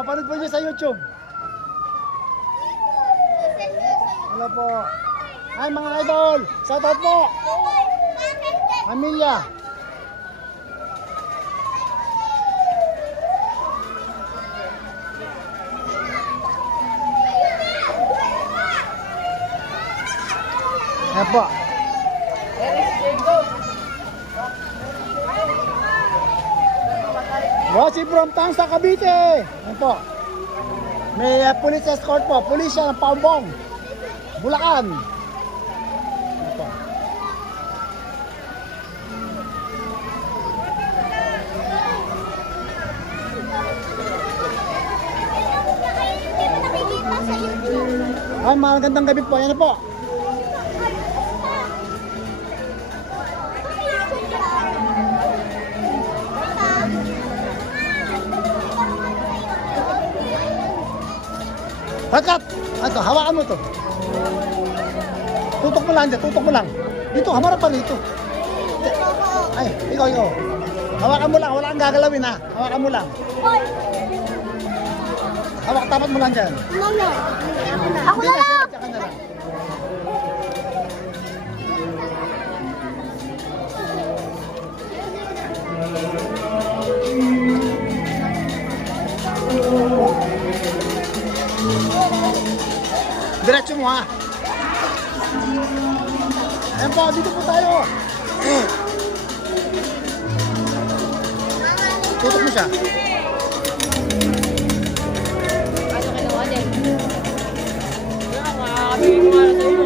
Mapanood po niyo sa YouTube. Hello po. Ay mga idol, shout out po. Amelia. Ayan po. Bossy from Tangsa, Cavite. Ayan po. May police escort po. Pulisya ng Paumbong, Bulacan. Ayan po. Ay, magandang gabi po. Ayan na po. Hakat! Ito, hawakan mo to. Tutok mo lang dyan, tutok mo lang. Dito, hamarap pa rito. Ay, ikaw. Hawakan mo lang, wala kang gagalawin ha. Hawakan mo lang. Hawak, tapat mo lang dyan. Ako na lang! Tsaka na lang. Diretso mo ha. Ayan po, dito po tayo. Tutok mo siya. Ano kinawa din? Makakabigay ko nga sa iyo.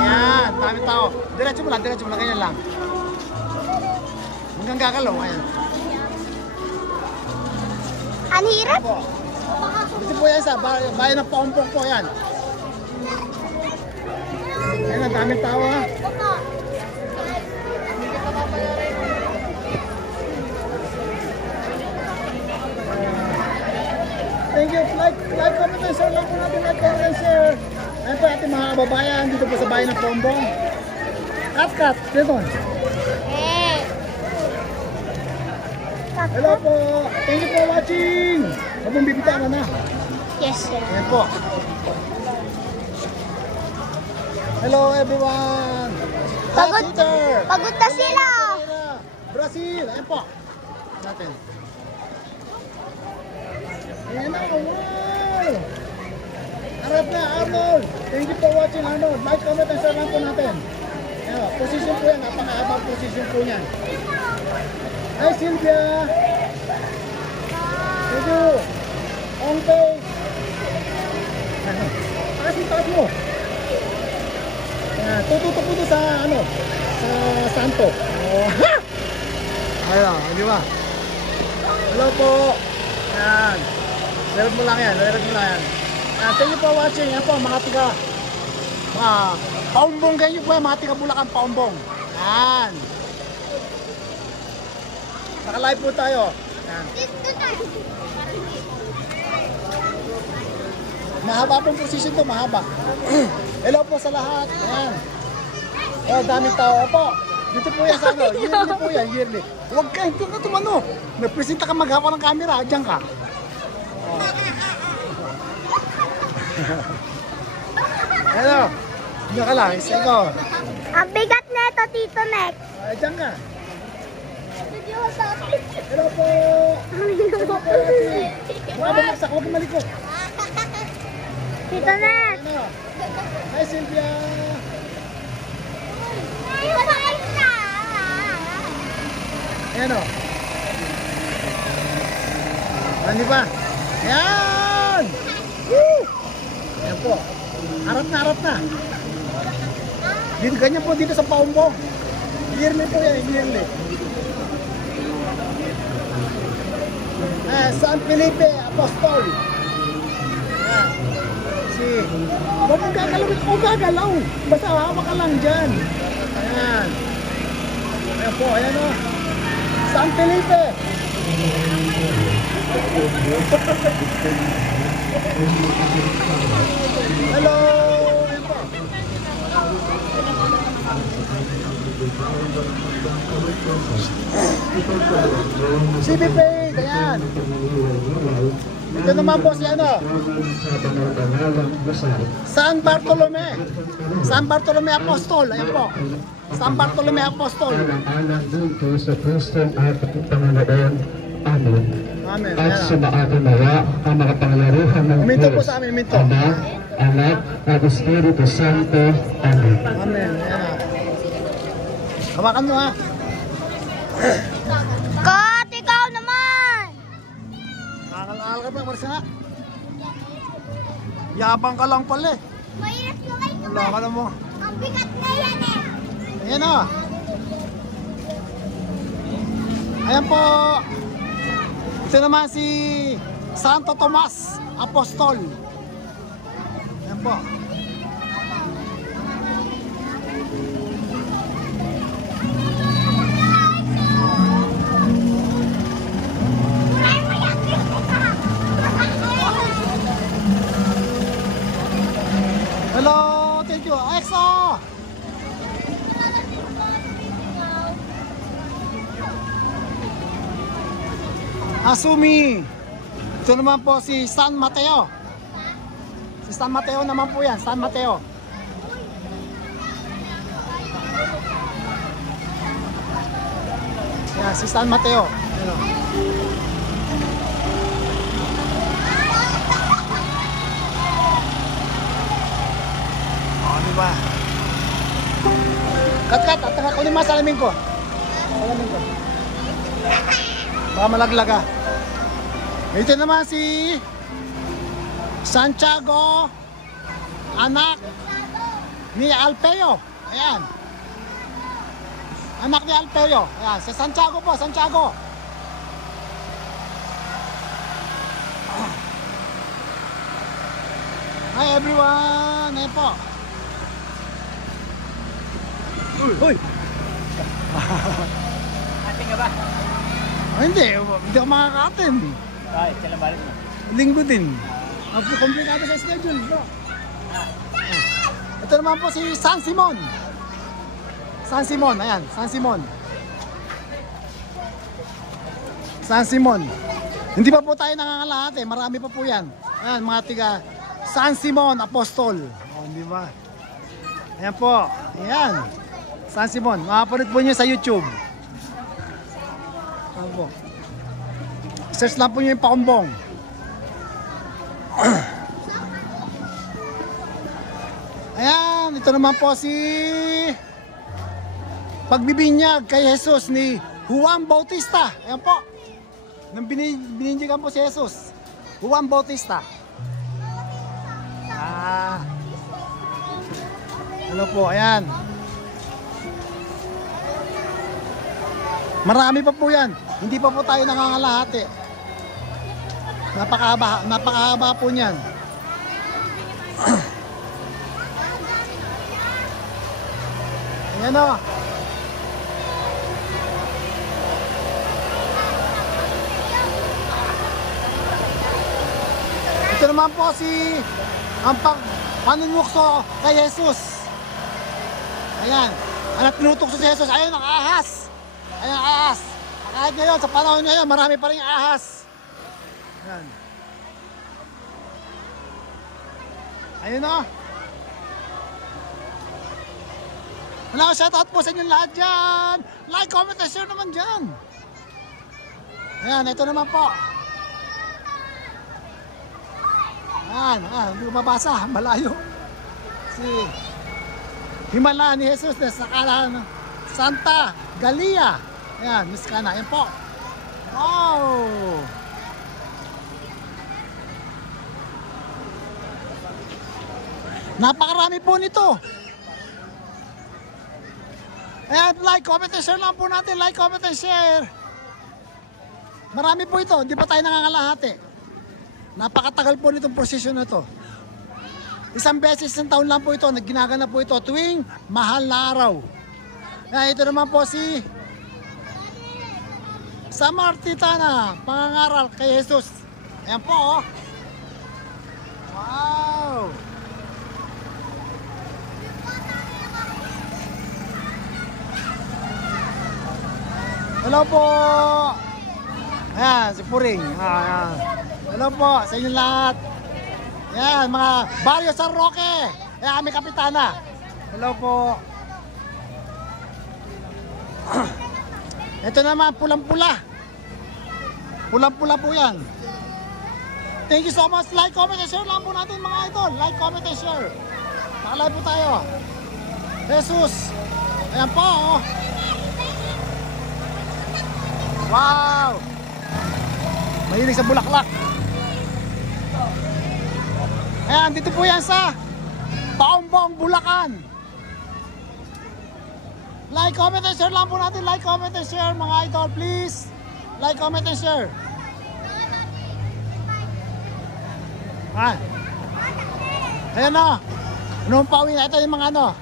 Ayan, dami tao. Diretso mo lang, ganyan lang. Hanggang gagalaw, ayan. Ang hirap? Po. Ito po yan sa bayan ng Paumbong po yan. Ayan, ang daming tao ha. Thank you. Like, comment, and share lang po natin. Like, comment, and share. Ayan po ating mga kababayan dito po sa bayan ng Paumbong. Kat, dito. Hello po. Thank you for watching. Huwag mong bibitawan na. Yes, sir. Ayan po. Hello everyone. Pagod. Hi, Peter. Pagod na sila. Brazil. Ayan po. Natin. Ayan na. Wow. Harap na, Arnold. Thank you for watching, Arnold. Like, comment, and share lang po natin. Ayan, position po yan. Napakahabang position po yan. Hi, Sylvia. Thank you. Ongpe. Taas mo. Ayan, tututok mo sa sa santo. Oh. Ayan, di ba? Hello po. Ayan. Lerot mo lang yan. Thank you for watching. Yan po, mga tiga Paumbong ganyan po yan. Mga tiga Bulacan, Paumbong. Ayan. Naka-live po tayo. Ayan. Mahaba pong position to, mahaba. Hello po sa lahat. Ayan. Oh, daming tao po. Dito po yan sa yearly po yan, yearly. Huwag ka, hindi ka tumano. Nagpresenta ka maghapa ng camera, dyan ka. Oh. Hello. Dyan ka lang, isa ikaw. Ang bigat na ito, Tito Nek. Dyan ka. Hello po. Huwag bumagsak, huwag malikot. Tito Nek. Ano? Hi Sylvia. Ayan o. Ano ba? Ayan! Woo! Ayan po. Harap na. Dito, ganyan po dito sa Paumbong. Yearly po yan, yearly. San Felipe Apostol. Ayan. Si. Huwag mong gagalawin. O gagalaw. Basta hawak ka lang dyan. Ayan. Ayan po, ayan o. San Felipe. Hello. Ayan po. CBP. Ayan. Ito naman po si ano? San Bartolome. San Bartolome Apostol. Ayan po. San Bartolome Apostol. Alang dito sa Kristong ating Panginoon. Amen. Amen. At Ayan. sumaati nawa ang mga panglaruhan ng Minto po Diyos. sa amin, minto. Ama, Anak, at Espiritu Santo. Amen. Amen. Ayan na. Hawakan mo ha. Kat, ikaw naman! Nakakalaal ka ba, Marcia? Yabang ka lang pala eh. Mahirap lumay ko. Wala ka na mo. Ang bigat na yan eh. Ayan o. Ayan po. Ito naman si Santo Tomas Apostol. Ayan po. Hello, thank you. EXO! Asumi. Ito naman po si San Mateo. Si San Mateo naman po yan. San Mateo. Yan, si San Mateo. Ayan o. Diba? Kat, at kunin mo salamin ko. Salamin ko. Baka malaglag ah. Ito naman si Santiago, anak ni Alpeo. Ayan. Anak ni Alpeo. Ayan, si Santiago po, Santiago. Hi everyone. Ayan po. Uy! Ating ka ba? Hindi ako makaka-attend. Ay, kailan balik mo? Linggo din. Komplikado sa schedule, bro. Ito naman po si San Simon. San Simon, ayan, San Simon. San Simon. Hindi pa po tayo nangangalahati, marami pa po yan. Ayan, mga tiga San Simon Apostol. O, di ba? Ayan po, ayan. San Simon, makapanood po nyo sa YouTube. Ayan po. Search lang po nyo yung Pakumbong. Ayan, ito naman po si pagbibinyag kay Jesus ni Juan Bautista. Ayan po. Nang bininyagan po si Jesus. Juan Bautista. Ano po, ayan. Marami pa po yan. Hindi pa po tayo nangangalahati. Napakahaba po niyan. Ayan o. Ito naman po si ang panunukso kay Jesus. Ayan. Ang tinutukso si Jesus. Ayun ang ahas. Ayan ang ahas. Kahit ngayon, sa panahon ngayon, marami pa rin ahas. Ayan. Ayun o. Wala ko, shoutout po sa inyong lahat dyan. Like, comment, and share naman dyan. Ayan, ito naman po. Ayan, hindi ko mabasa. Malayo. Si Himala ni Jesus na sa Santa Galia. Ayan, Miss Kana. Ayan po. Wow! Napakarami po nito. Ayan, like, comment, and share lang po natin. Like, comment, and share. Marami po ito. Hindi pa tayo nangangalahati. Napakatagal po nitong prosesyon na to. Isang beses ng taon lang po ito, ginagana po ito tuwing mahal na araw. Ito naman po si Samartitana, pangangaral kay Jesus. Ayan po, oh. Wow! Hello po! Ayan, si Puring. Ayan. Hello po sa inyo lahat. Ayan, mga Barrio San Roque. Ayan, kami kapitana. Hello po. Ito naman, pulang-pula. Pulang-pula po yan. Thank you so much. Like, comment, and share lang po natin mga idol. Like, comment, and share. Nakalive po tayo. Jesus. Ayan po, oh. Wow! Mahilig sa bulaklak. Ayan, dito po yan sa Paumbong, Bulacan. Like, comment, and share lang po natin. Like, comment, and share mga idol, please. Like, comment, and share. Ah. Ayan o. Anong pauwi na? Ito yung mga ano.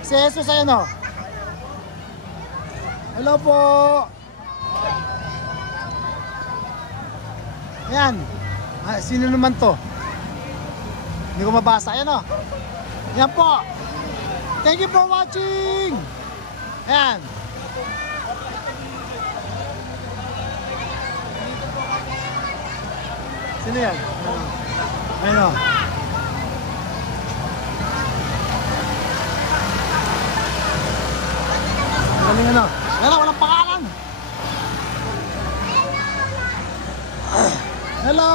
Si Jesus, ayan o. Hello po. Ayan. Ah, sino naman to? Hindi ko mabasa. Ayan o. Ayan po. Thank you for watching. Ayan. Sino yan? Ayan o. Galing ano. Ayan o, walang pangalan. Hello.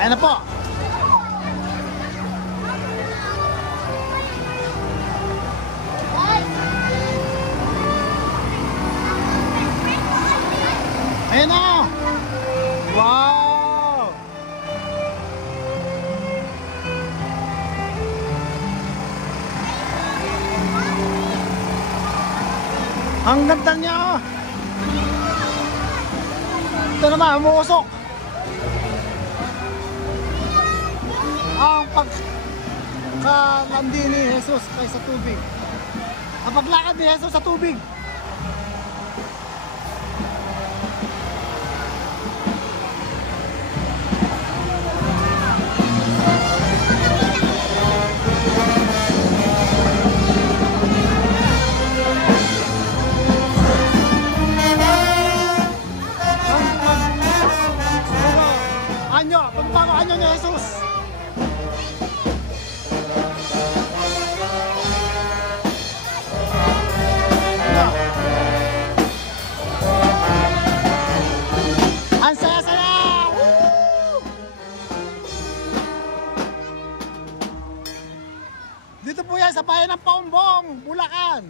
Ayan na po. Ayan na. Wow. Ang ganda niya. Ito naman, umuusok. Ang pagkalandi ni Jesus kay sa tubig. Ang paglakad ni Jesus sa tubig. Anyo ni Jesus. Ang saya-saya! Woo! Dito po yan sa bayan ng Paumbong, Bulacan.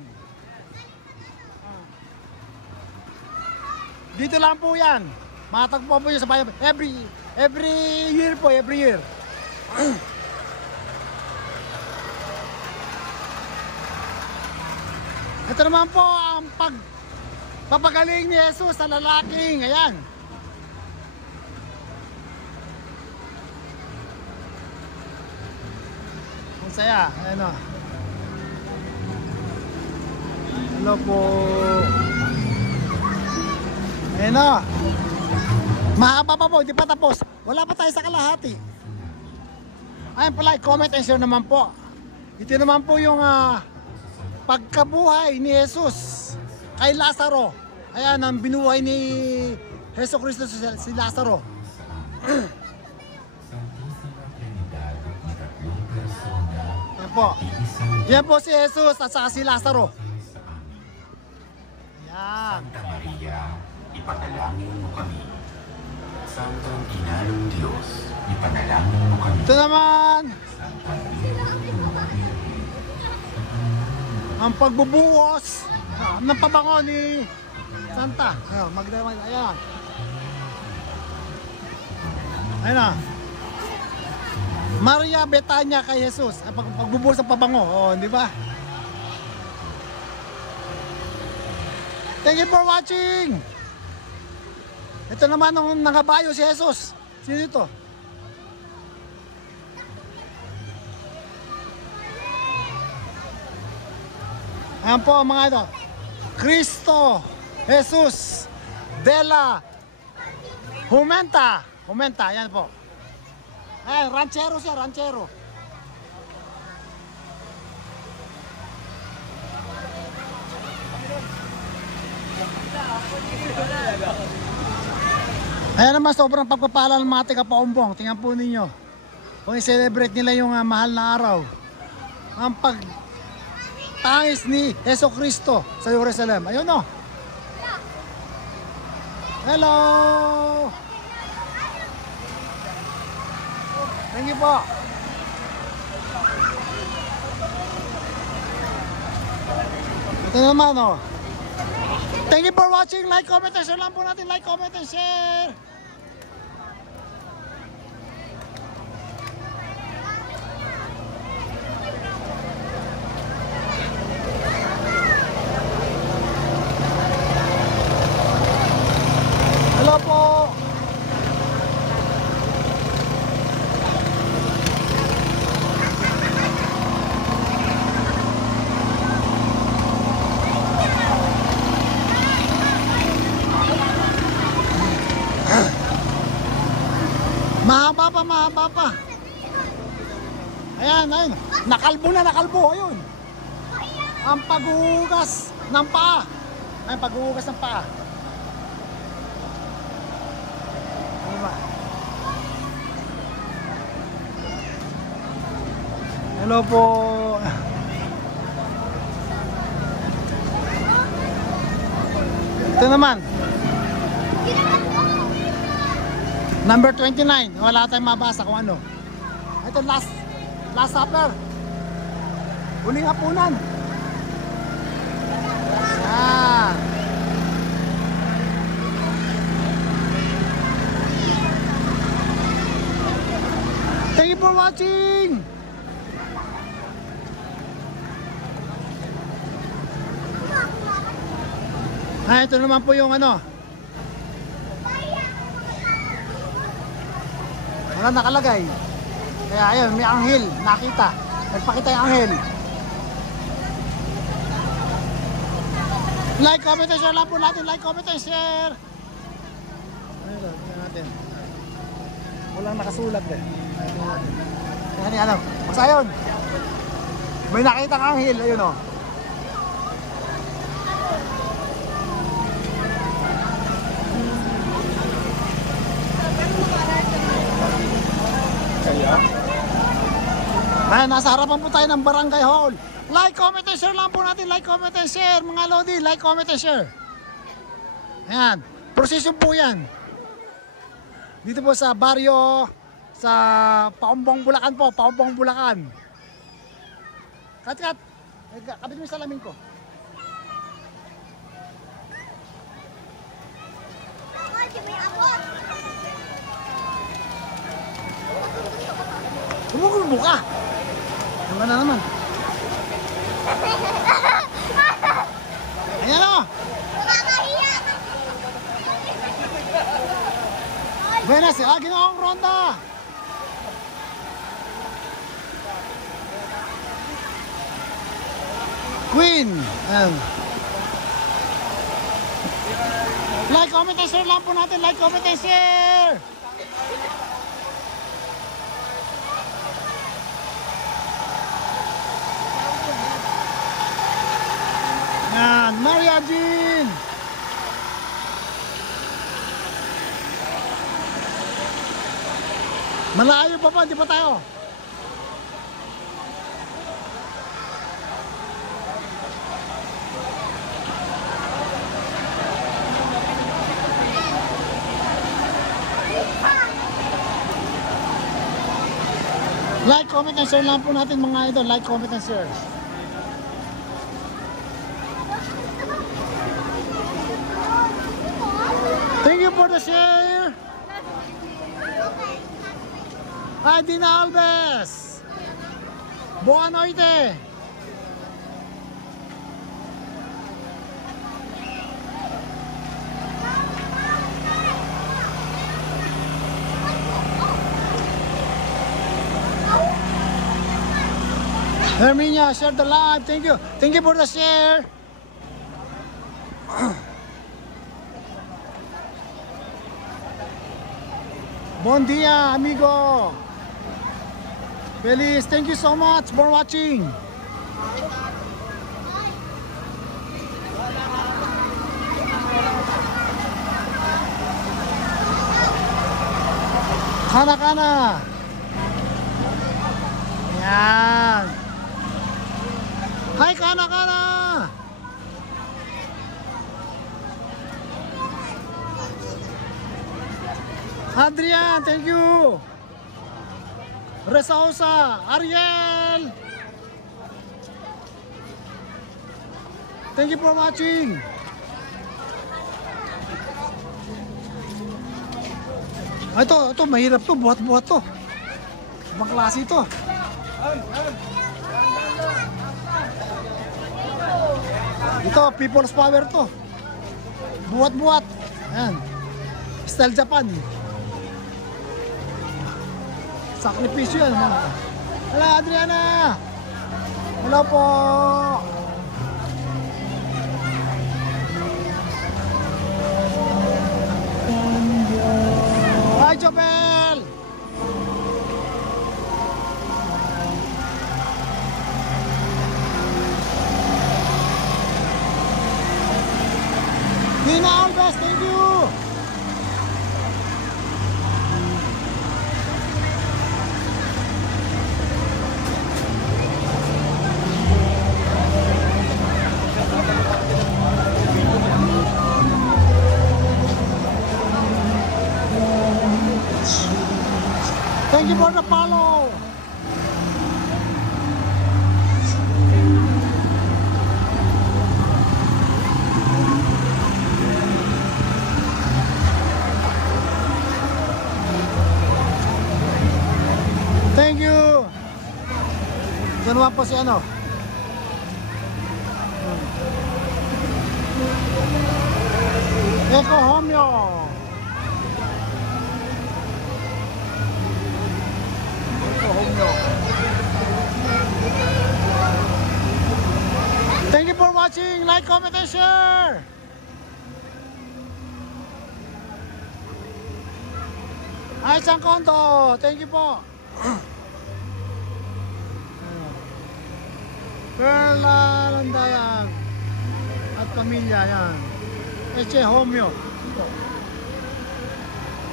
Dito lang po yan. Matagpuan po yun sa bayan. Every year po, every year. Ito naman po ang pagpapagaling ni Jesus sa lalaking. Ayan. Ang saya. Ayan o. Hello po. Ayan o. Mahaba pa po, hindi pa tapos. Wala pa tayo sa kalahati. Ayan pala, comment and share naman po. Ito naman po yung pagkabuhay ni Jesus kay Lazaro. Ayan ang binuhay ni Hesus Kristo si Lazaro. Ayan po. Yan po si Jesus at saka si Lazaro. Ayan. Santa Maria, ipanalangin mo kami. Santang Ina ng Diyos, ipanalangin mo kami. Ito naman ang pagbubuhos ng pabango ni Santa. Ayan, magdamag. Ayan. Ayan na. Maria Betania kay Jesus. Ang pagbubuhos ng pabango. Oh, di ba? Thank you for watching. Ito naman ang nangabayo si Jesus. Sino ito? Ayan po mga ito. Cristo Jesus Dela Jumenta. Jumenta, yan po. Ay, ranchero siya, ranchero. Ayan naman, sobrang pagpapala ng mga taga-Paumbong. Tingnan po ninyo. Kung i-celebrate nila yung mahal na araw. Ang pagtangis ni Heso Kristo sa Jerusalem. Ayun o. Hello! Thank you po. Ito naman o. Thank you for watching. Like, comment, and share lang po natin. Like, comment, and share. Hello po. Mahaba pa. Ayan, ayun. Nakalbo na, nakalbo. Ayun. Ang paghuhugas ng paa. Ayun, paghuhugas ng paa. Ano ba? Hello po. Ito naman. Number 29. Wala tayong mabasa kung ano. Ito last supper. Huling hapunan. Ah. Thank you for watching. Ah, ito naman po yung ano. Ano nakalagay? Kaya ayun, may anghel, nakita. Nagpakita yung anghel. Like, comment, and share lang po natin. Like, comment, and share. Ayun, tingnan natin. Walang nakasulat eh. Tingnan ano. Basta yun. May nakita ang anghel. Ayun o. Ayan, nasa harapan po tayo ng Barangay Hall. Like, comment, and share lang po natin. Like, comment, and share. Mga Lodi, like, comment, and share. Ayan, procession po yan. Dito po sa baryo, sa Paumbong, Bulacan po. Paumbong, Bulacan. Kat. Kapit mo yung salamin ko. Gumugulo ka. Ano na naman? Ayan o. Buenas, ginoong ronda. Queen. Ayan. Like, comment, and share lang po natin. Like, comment, and share. Yan, Maria Jean. Malayo pa pa, di pa tayo. Like, comment, and share lang po natin mga idol. Like, comment, and share. Thank you for the share. Hi, Dina Alves. Boa noite. Herminia, share the live. Thank you. Thank you for the share. Bon dia, amigo. Feliz, thank you so much for watching. Kana. Yan. Hi, kana. Adrian, thank you. Resausa, Ariel. Thank you for watching. Ito, mahirap to, buhat-buhat to. Ibang klase to. Ito, people's power to. Buhat-buhat. Ayan. Style Japan. Sakripisyo yan. Hello, Adriana. Hello po. Hi, Jobel. Nina Alves, thank you. Thank you for the follow. Thank you. Ito naman po si ano. Eko Homyo. Thank you for watching. Like, comment, and share. Hi, Sangkondo. Thank you po. Perla Landayag at pamilya yan. Eche Homyo.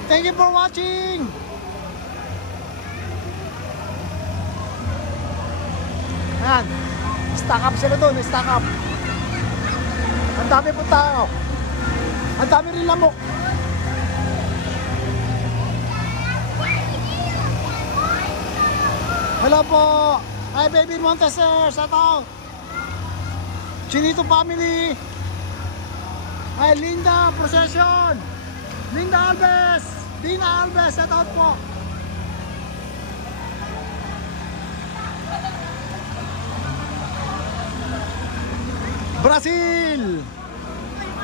Thank you for watching. Ayan. Stack up sila doon. Stack up. Ang dami po tao. Ang dami rin lamok. Hello po. Hi, baby Montesor. Shout out. Chinito family. Hi, Linda Procession. Linda Alves. Dina Alves. Shout out po. Brazil.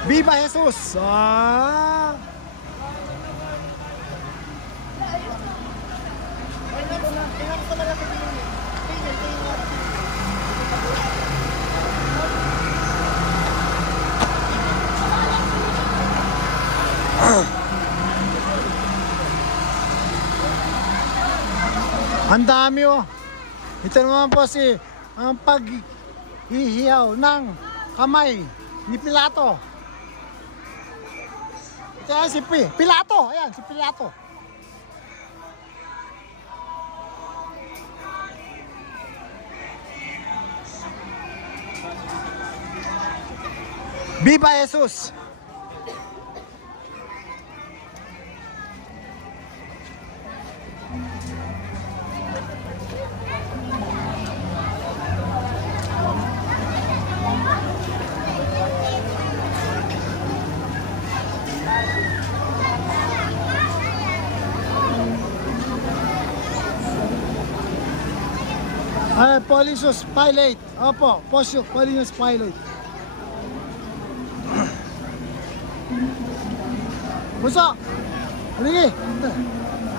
Viva Jesus. Ah. Ang dami oh. Ito naman po si ang paghihiyaw ng kamay ni Pilato. Ito yan si Pilato. Ayan si Pilato. Viva Jesus. Polinius Pilate. Opo, Polinius Pilate. Bunso! Haligi!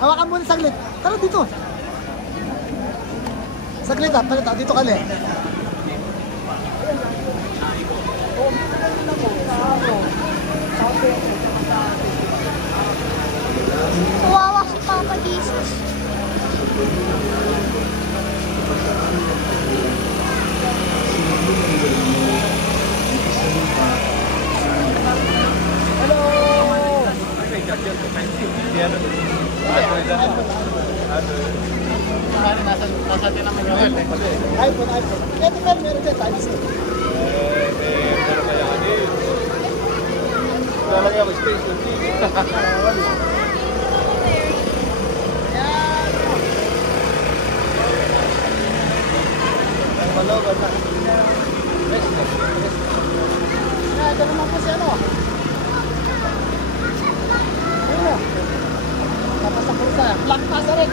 Hawakan mo na saglit. Tara dito! Saglit ha, palit ha. Dito ka na. Kawawa si Papa Jesus. Nasa din naman yung iPhone. Ito meron dyan, Type-C. Lalagay ako space ng TV. Ito naman po si ano. Ano? Tapos sa kursa. Black pasa rin.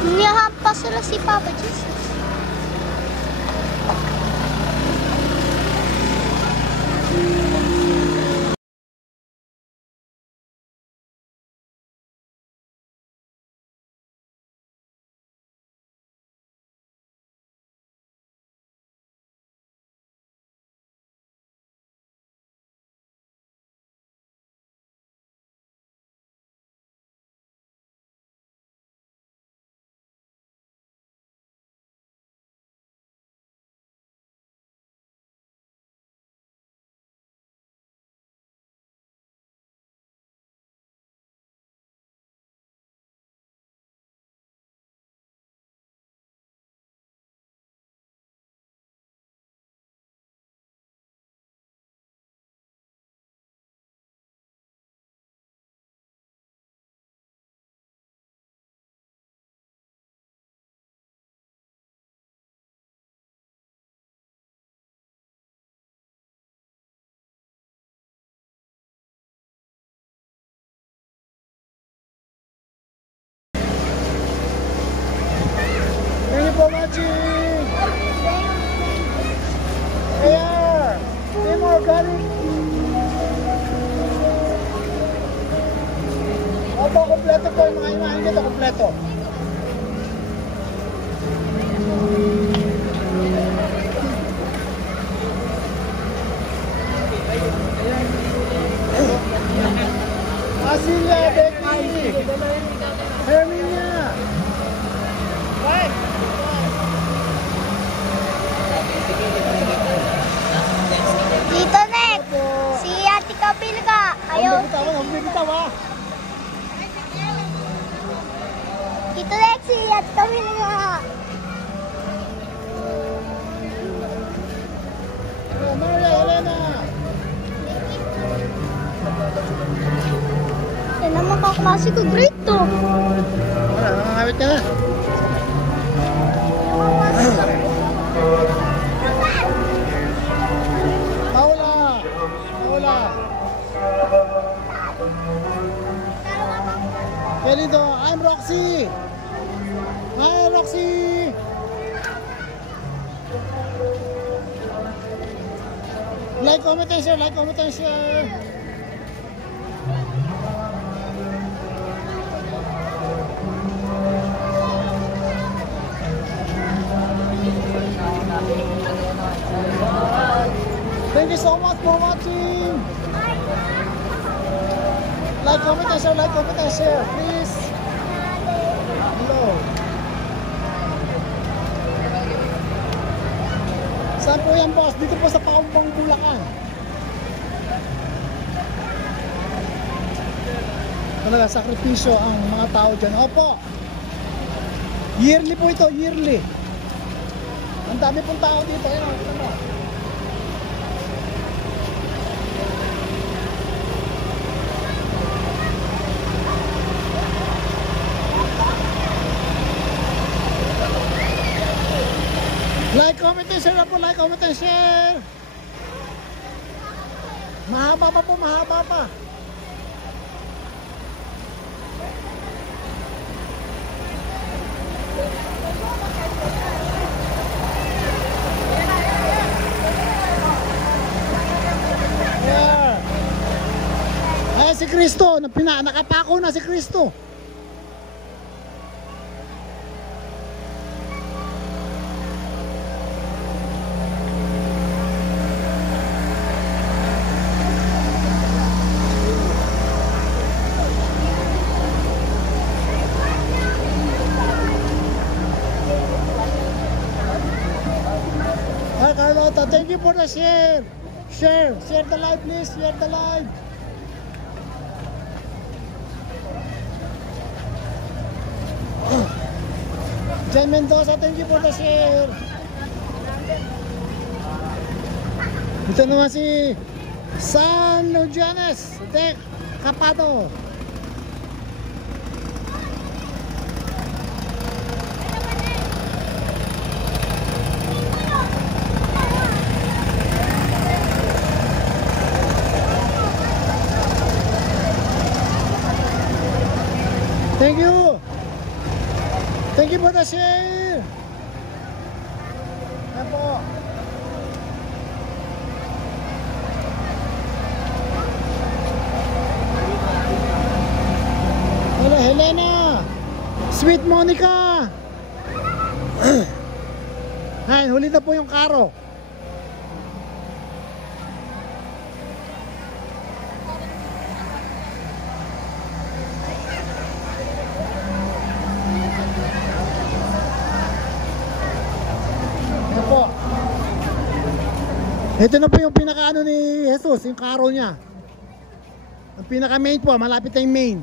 Niyahampas sila si Papa Jesus. Thank you for watching. Ayan. Team Organic. Opo, kompleto po yung mga imahin dito. Kompleto. Asilia, Becky. Herminia. Dito, Nek. Si Ate Kapilga. Ayaw. Ang bibitaw ha. Dito, Nek. Si Ate Kapilga. Maria Elena. Yan naman kaklase ko. Great to. Wala, nangangawit ka na. Paula. Querido, I'm Roxy. Hi, Roxy. Like, comment, and share. Thank you so much for watching. Like, comment, and share, please. Hello. Saan po yan, boss? Dito po sa Paumpang, Bulacan. Talaga, sakripisyo ang mga tao dyan. Opo. Yearly po ito, yearly. Ang dami pong tao dito. Ayan, ano? Like, comment, and share po. Like, comment, and share. Mahaba pa po, mahaba pa. Yeah. Ay, si Kristo. Nakapako na si Kristo. Thank you for the share. Share the live please, share the live. Jen Mendoza, thank you for the share. Ito naman si San Lujanes de Capado. Thank you. Thank you for the share. Ayan po. Hello, Helena. Sweet Monica. Ayan, huli na po yung karo. Ito na po yung pinaka-ano ni Jesus, yung karo niya. Ang pinaka-main po, malapit na yung main.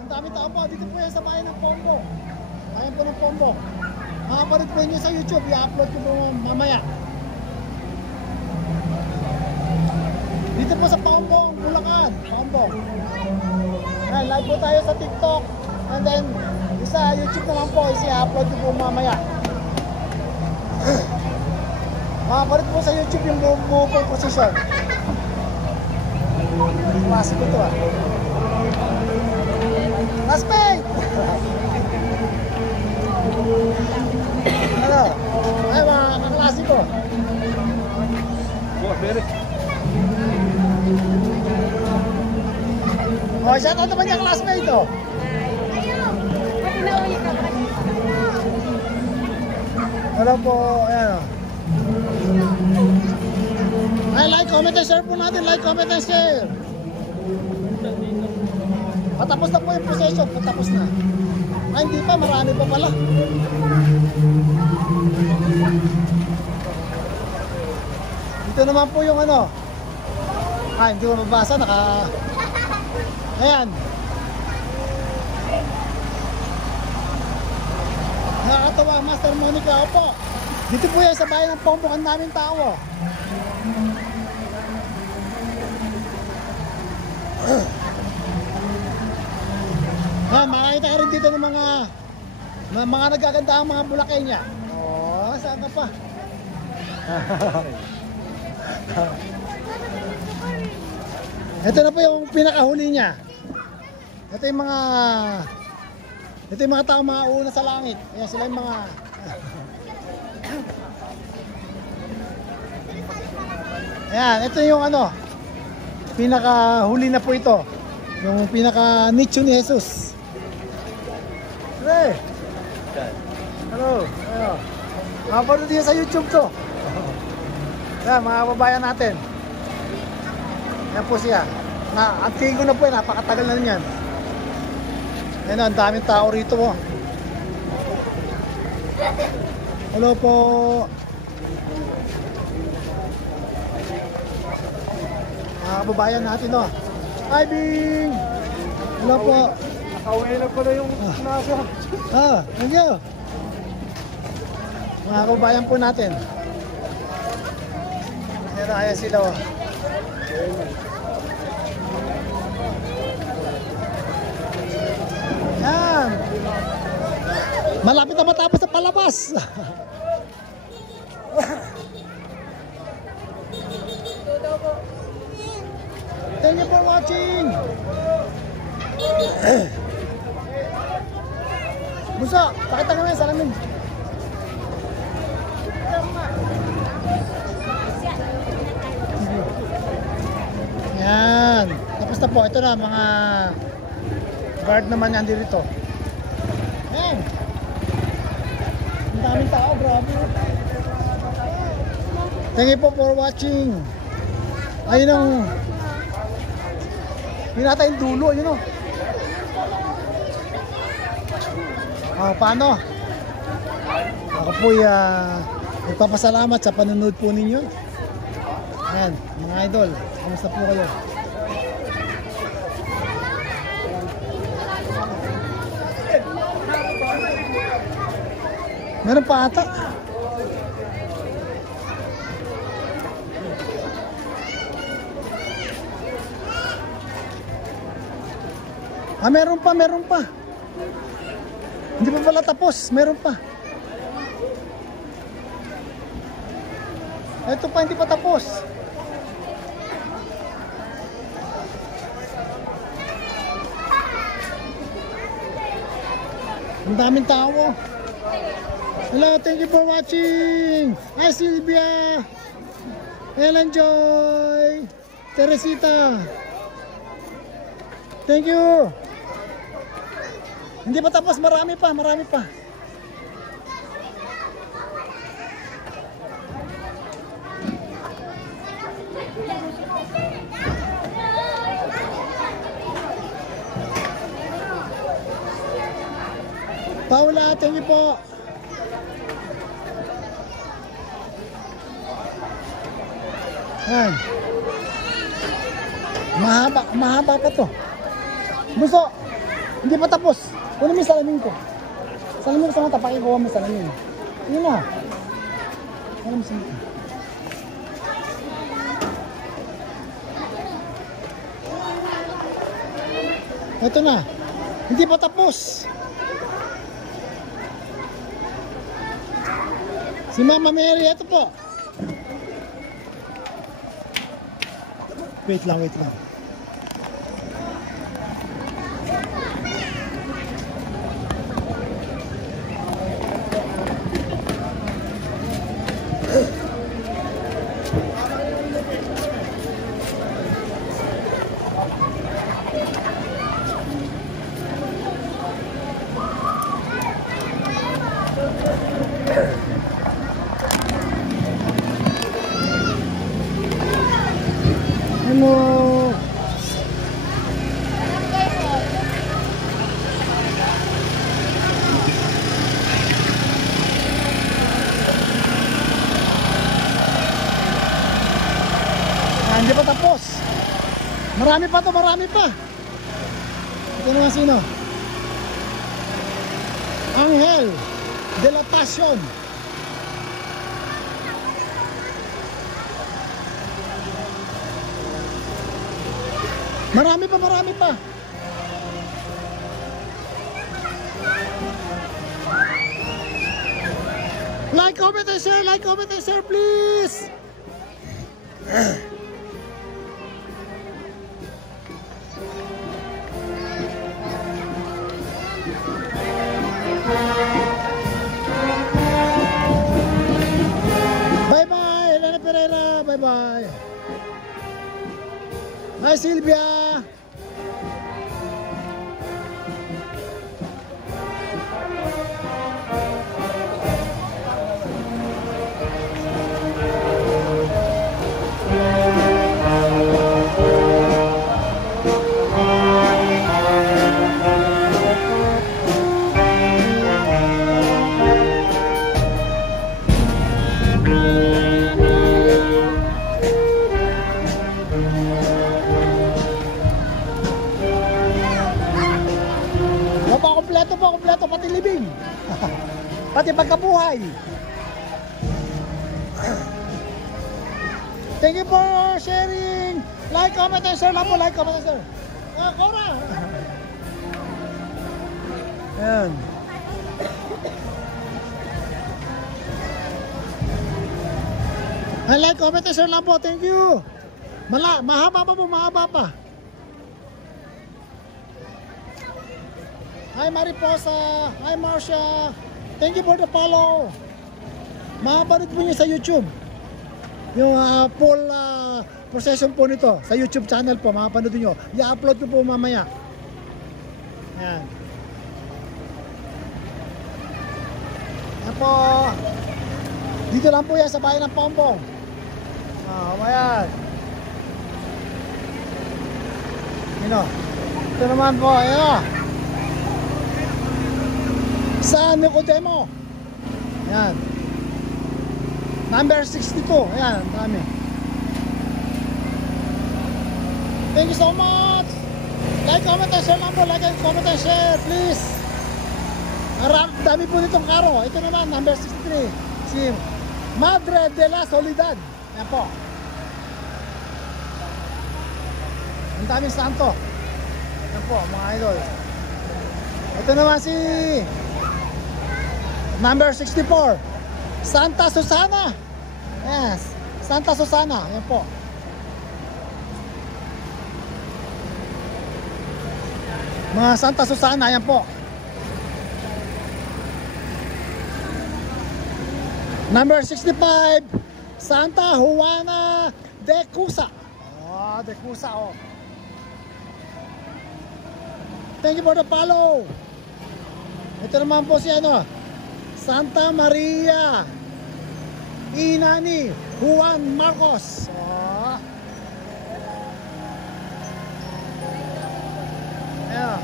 Ang dami tao po, dito po yan sa bayan ng Pombo. Bayan po ng Pombo. Makapanood po nyo sa YouTube, i-upload ko po mamaya. Dito po sa Pombo, Bulacan. Pombo. Ayan, live po tayo sa TikTok. And then, sa YouTube naman po, i-upload ko po mamaya. Makapalit po sa YouTube yung buong posisyon. Klasiko to ah. Classmate! Ano? Ay mga kaklasiko. Oh, shoutout naman yung classmate oh. Hello po, ayan oh. Ay, like, comment, and share po natin. Like, comment, and share. Patapos na po yung possession. Patapos na. Ay, hindi pa. Marami pa pala. Dito naman po yung ano. Ay, hindi ko mabasa. Ayan. Nakakatawa, Master Monica. Opo. Dito po yan sa bayan ng Pombo. Ang daming tao. Yan, makakita ka rin dito ng mga nagaganda ang mga bulakay niya. Oh, saan ka pa? Ito na po yung pinakahuli niya. Ito yung mga tao mga una sa langit. Ayan, sila yung mga Ayan, ito yung ano, pinakahuli na po ito. Yung pinaka-nicho ni Jesus. Hey! Hello! Hello! Mapanood din sa YouTube to. Ayan, mga kababayan natin. Ayan po siya. Ang tingin ko na po, napakatagal na niyan. Ayan, ang daming tao rito po. Hello po! Mga kababayan natin oh. Hi Bing! Hello po. Nakauwi na pala yung nasa. Thank you. Mga kababayan po natin. Ayan sila oh. Yan. Malapit na matapos sa palabas. Thank you for watching. Busa, pakita namin sa salamin. Yan. Tapos na po. Ito na mga guard naman yan dito. Yan. Ang daming tao. Grabe. Thank you po for watching. Ayun ang pinata yung dulo. Ayun o. Paano? Ako po Nagpapasalamat sa panonood po ninyo. Ayan, mga idol, kamusta po kayo? Meron pa ata. Meron pa, meron pa. Hindi pa pala tapos, meron pa. Ito pa, hindi pa tapos. Ang daming tao. Hello, thank you for watching. Hi Sylvia, Ellen Joy, Teresita. Thank you. Hindi pa tapos, marami pa, marami pa. Paula, thank you po. Ayan. Mahaba pa to. Buso, hindi pa tapos. Kunin mo yung salamin ko. Salamin ko sa mata, pakikuha mo yung salamin. Sige na. Alam mo salamin. Ito na. Hindi pa tapos. Si Mama Mary, ito po. Wait lang, wait lang. Hello. Hindi pa tapos. Marami pa to, marami pa. Ito naman sino? Angel de la Passion. Marami pa, marami pa. Like, comment, and share. Like, comment, and share, please. Bye-bye, Elena Pereira. Bye-bye. Hi, Sylvia. Kompleto, pati libing. Pati pagkabuhay. Thank you for sharing. Like, comment, and share lang po. Like, comment, and share. Cora. Ayan. Like, comment, and share lang po. Thank you. Mahaba pa po, mahaba pa. Hi Mariposa, hi Marcia, thank you for the follow. Makapanood po nyo sa YouTube yung full procession po nito sa YouTube channel po, makapanood nyo. I-upload ko po mamaya. Ayan. Ayan po. Dito lang po yan sa bayan ng Pompong. Ayan. Ito naman po, ayan. Sa Nicodemo. Ayan. Number 62. Ayan, dami. Thank you so much. Like, comment, and share lang po. Like, and comment, and share, please. Dami po nitong karo. Ito naman, number 63. Si Madre de la Soledad. Ayan po. Ang daming santo. Ayan po, mga idol. Ito naman si number 64. Santa Susana. Yes, Santa Susana. Ayan po. Mga Santa Susana, ayan po. Number 65, Santa Juana de Cusa. Oh, de Cusa, oh. Thank you for the follow. Ito naman po si ano, Santa Maria Inani Juan Marcos. Oh. Yeah.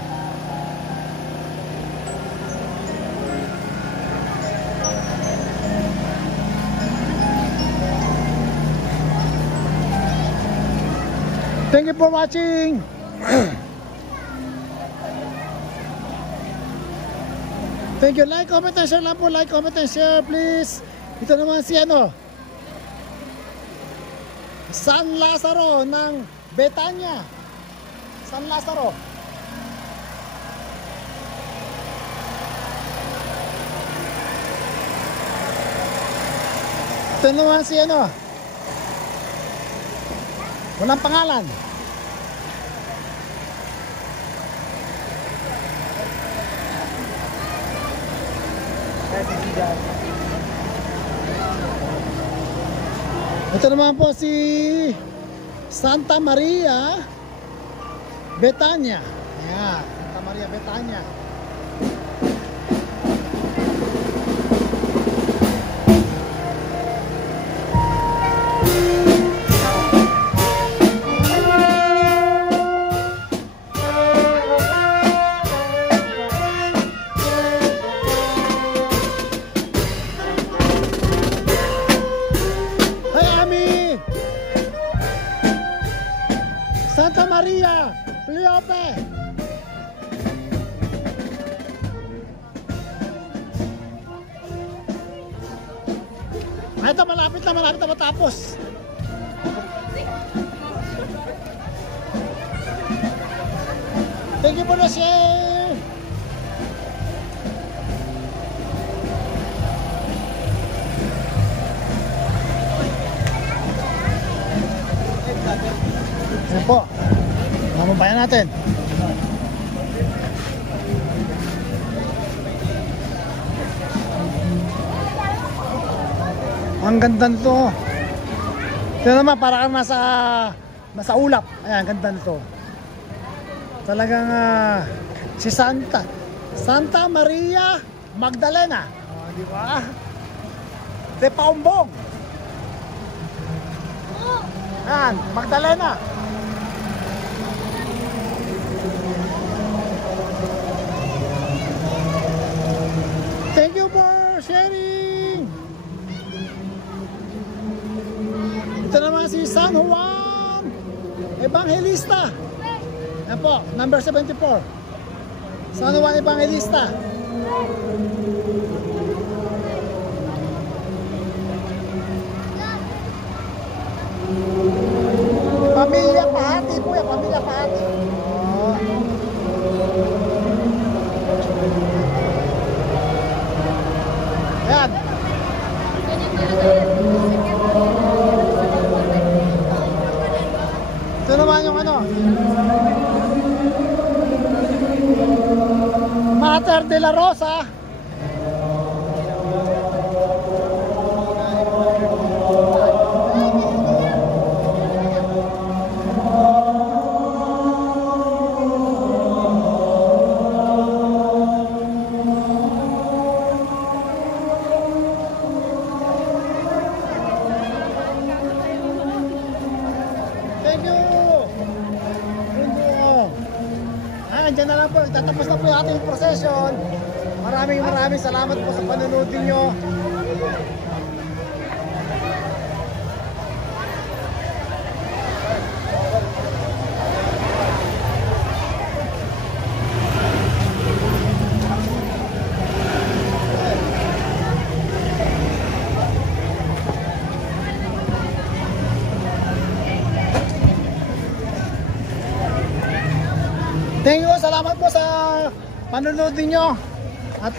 Thank you for watching. Thank you. Like, comment, and share lang po. Like, comment, and share, please. Ito naman si ano, San Lazaro ng Betania. San Lazaro. Ito naman si ano, walang pangalan. Ito naman po si Santa Maria Betania. Ayan, Santa Maria Betania. Santa Maria Cleope. Ito malapit na matapos. Thank you for the share. Ayan po, mamabayan natin. Ang ganda nito. Ito naman, para kang nasa ulap. Ayan, ganda nito. Talagang si Santa Maria Magdalena. Oh, di ba? De Paumbong. Ayan, Magdalena. Thank you for sharing. Ito naman si San Juan Evangelista. Ayan po, number 74. San Juan Evangelista. Pamilya Pahati po yan, Pamilya Pahati. Oh. Ayan. Ito naman yung ano, Mater de la Rosa. Diyan na lang po, tatapos na po yung ating procession. Maraming salamat po sa panonood niyo. po sa panonood niyo. At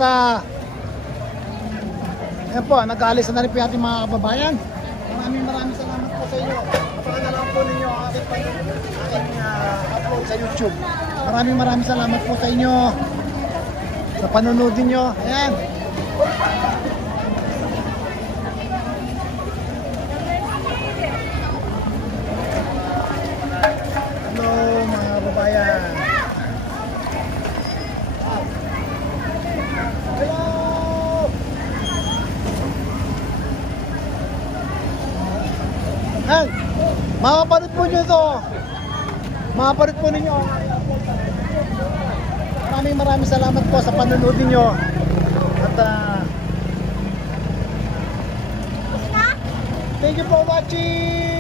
ayan po, nag-aalis na rin po yung ating mga kababayan. Maraming salamat po sa inyo. Napakala lang po ninyo ang aking upload sa YouTube. Maraming salamat po sa inyo sa panonood niyo. Ayan. Hello mga kababayan. Hello. Ayan. Makapanood po nyo ito. Makapanood po ninyo. Maraming salamat po sa panonood niyo. At thank you for watching.